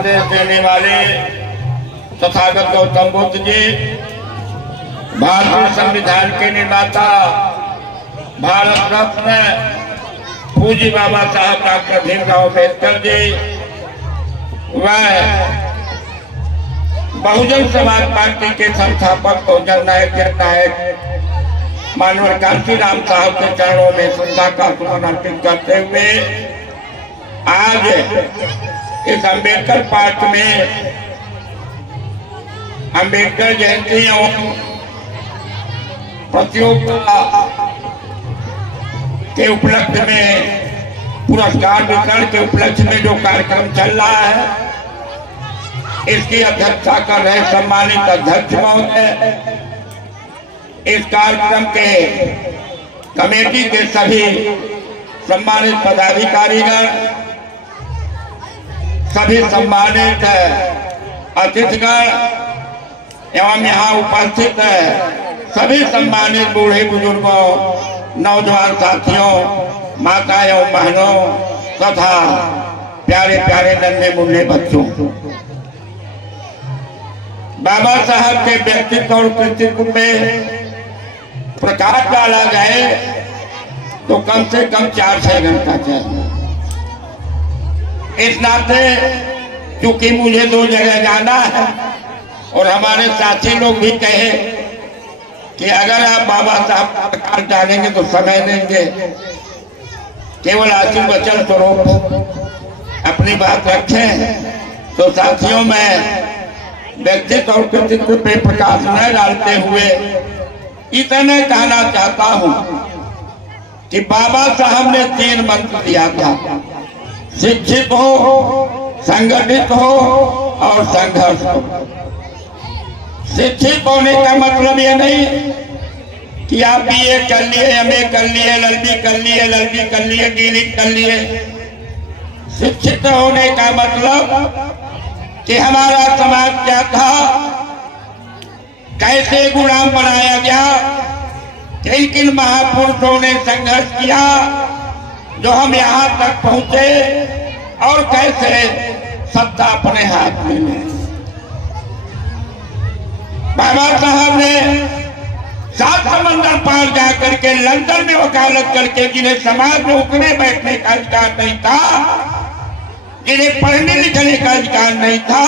देने वाले तथागत गौतम बुद्ध जी, भारतीय संविधान के निर्माता, भारत रत्न पूज्य बाबा साहब डॉक्टर भीमराव अम्बेडकर जी, वह बहुजन समाज पार्टी के संस्थापक और जननायक मानवर कांशीराम साहब के चरणों में श्रद्धा का सुमन अर्पित करते हुए आज इस अम्बेडकर पार्क में अम्बेडकर जयंती एवं प्रतियोगिता के उपलक्ष्य में पुरस्कार वितरण के उपलक्ष्य में जो कार्यक्रम चल रहा है, इसकी अध्यक्षता कर रहे सम्मानित अध्यक्ष महोदय, इस कार्यक्रम के कमेटी के सभी सम्मानित पदाधिकारीगण, सभी सम्मानित अतिथिगण एवं यहाँ उपस्थित सभी सम्मानित बूढ़े बुजुर्गों, नौजवान साथियों, माता एवं बहनों तथा प्यारे प्यारे नन्हे मुन्ने बच्चों, बाबा साहब के व्यक्तित्व और कृतित्व में प्रकाश डाला जाए तो कम से कम 4-6 घंटा चाहिए। इस नाते क्योंकि मुझे 2 जगह जाना है और हमारे साथी लोग भी कहे कि अगर आप बाबा साहब का प्रकाश डालेंगे तो समय देंगे, केवल आशीर्वचन स्वरूप अपनी बात रखें, तो साथियों में व्यक्तित्व और कृतित्व पे प्रकाश न डालते हुए इतने कहना चाहता हूं कि बाबा साहब ने 3 मंत्र दिया था: शिक्षित हो, संगठित हो और संघर्ष हो। शिक्षित होने का मतलब ये नहीं कि आप बीए कर लिए, एमए कर लिए, एलएलबी कर लिए, एलएलबी कर लिए, डीलिट कर लिए। शिक्षित होने का मतलब कि हमारा समाज क्या था, कैसे गुलाम बनाया गया, किन किन महापुरुषों ने संघर्ष किया जो हम यहाँ तक पहुंचे, और कैसे सत्ता अपने हाथ में ले। बाबा साहब ने 7 समंदर पार जाकर के लंदन में वकालत करके, जिन्हें समाज में उठने बैठने का अधिकार नहीं था, जिन्हें पढ़ने लिखने का अधिकार नहीं था,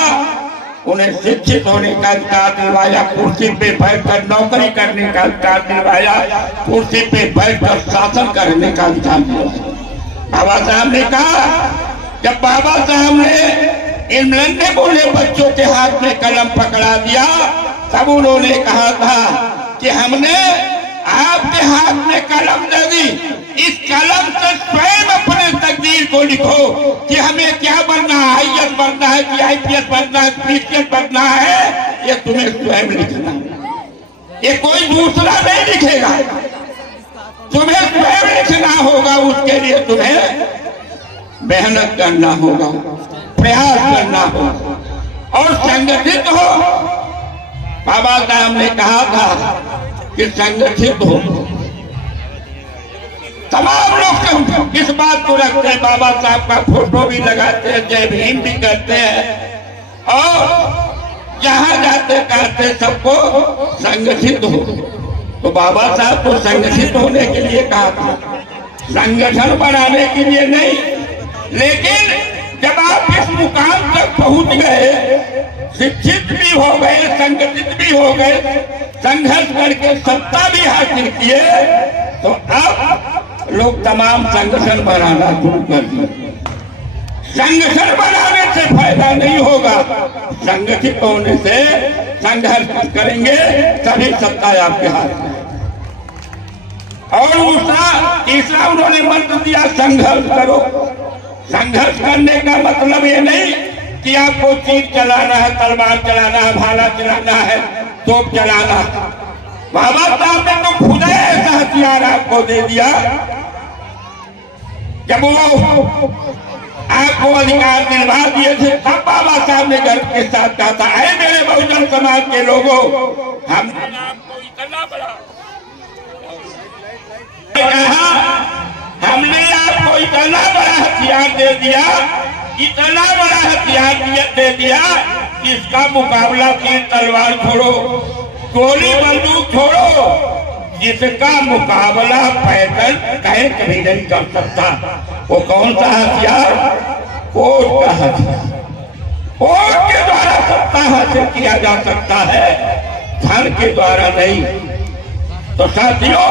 उन्हें शिक्षित होने का अधिकार दिलवाया, कुर्सी पे बैठकर नौकरी करने का अधिकार दिलवाया, कुर्सी पे बैठकर शासन करने का अधिकार दिलवाया। बाबा साहब ने कहा, जब बाबा साहब ने इन नन्हे बोले बच्चों के हाथ में कलम पकड़ा दिया, तब उन्होंने कहा था कि हमने आपके हाथ में कलम दे दी, इस कलम से स्वयं अपने तकदीर को लिखो कि हमें क्या बनना है, आईएएस बनना है कि आईपीएस बनना है, पीसीएस बनना है, ये तुम्हें स्वयं लिखना है, ये कोई दूसरा नहीं लिखेगा, तुम्हें स्वयं लिखना होगा। उसके लिए तुम्हें मेहनत करना होगा, प्रयास करना होगा और संगठित हो। बाबा साहब ने कहा था कि संगठित हो। तमाम लोग इस बात को रखते हैं, बाबा साहब का फोटो भी लगाते हैं, जय भीम भी करते हैं और जहां जाते कहते सबको संगठित हो। तो बाबा साहब को संगठित होने के लिए कहा था, संगठन बनाने के लिए नहीं। लेकिन जब आप इस मुकाम तक पहुंच गए, शिक्षित भी हो गए, संगठित भी हो गए, संघर्ष करके सत्ता भी हासिल किए, तो अब लोग तमाम संगठन बनाना शुरू कर दिए। संगठन बनाने से फायदा नहीं होगा, संगठित होने से संघर्ष करेंगे तभी सत्ता आपके हाथ में। और तीसरा उन्होंने मंत्र दिया, संघर्ष करो। संघर्ष करने का मतलब ये नहीं कि आपको तीर चलाना है, तलवार चलाना है, भाला चलाना है, तोप चलाना। बाबा साहब ने तो खुद ऐसा हथियार आपको दे दिया, जब वो आपको अधिकार दिलवा दिए थे, तब बाबा साहब ने गर्व के साथ कहा था, अरे मेरे बहुजन समाज के लोगों, हमने आपको इतना बड़ा हमने आपको इतना बड़ा हथियार दे दिया, इतना बड़ा हथियार दे दिया, इसका मुकाबला तीर तलवार छोड़ो, गोली बंदूक छोड़ो, जिसका मुकाबला पैदल कहे कभी नहीं कर सकता। वो कौन सा हथियार? कोर्ट का हथियार। कोर्ट के द्वारा सत्ता हासिल किया जा सकता है, धन के द्वारा नहीं। तो साथियों,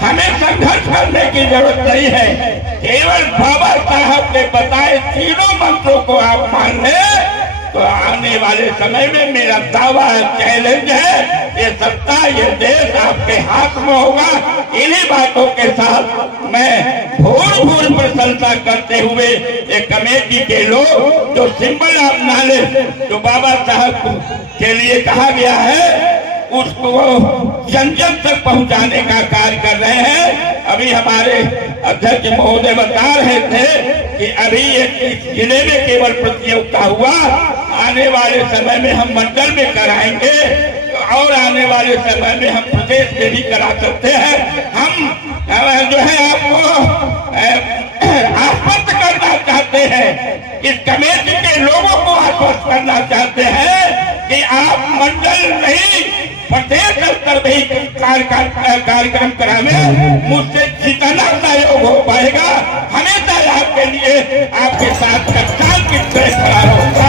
हमें संघर्ष करने की जरूरत नहीं है। केवल बाबा साहब ने बताए तीनों मंत्रों को आप मान लें तो आने वाले समय में मेरा दावा है, चैलेंज है, ये सत्ता, ये देश आपके हाथ में होगा। इन्हीं बातों के साथ मैं भूल भूल प्रशंसा करते हुए एक कमेटी के लोग जो सिंबल आप नाले जो बाबा साहब के लिए कहा गया है उसको जन जन तक पहुंचाने का कार्य कर रहे हैं। अभी हमारे अध्यक्ष महोदय बता रहे थे कि अभी एक जिले में केवल प्रतियोगिता हुआ, आने वाले समय में हम मंडल में कराएंगे और आने वाले समय में हम प्रदेश में भी करा सकते हैं। हम जो है आपको आश्वस्त करना चाहते हैं, इस कमेटी के लोगों को आश्वस्त करना चाहते हैं कि आप मंडल नहीं प्रदेश स्तर पे कार्यक्रम कराने, मुझसे जितना सहयोग हो पाएगा हमेशा आपके लिए आपके साथ कप्तान की तरह खड़ा रहूंगा।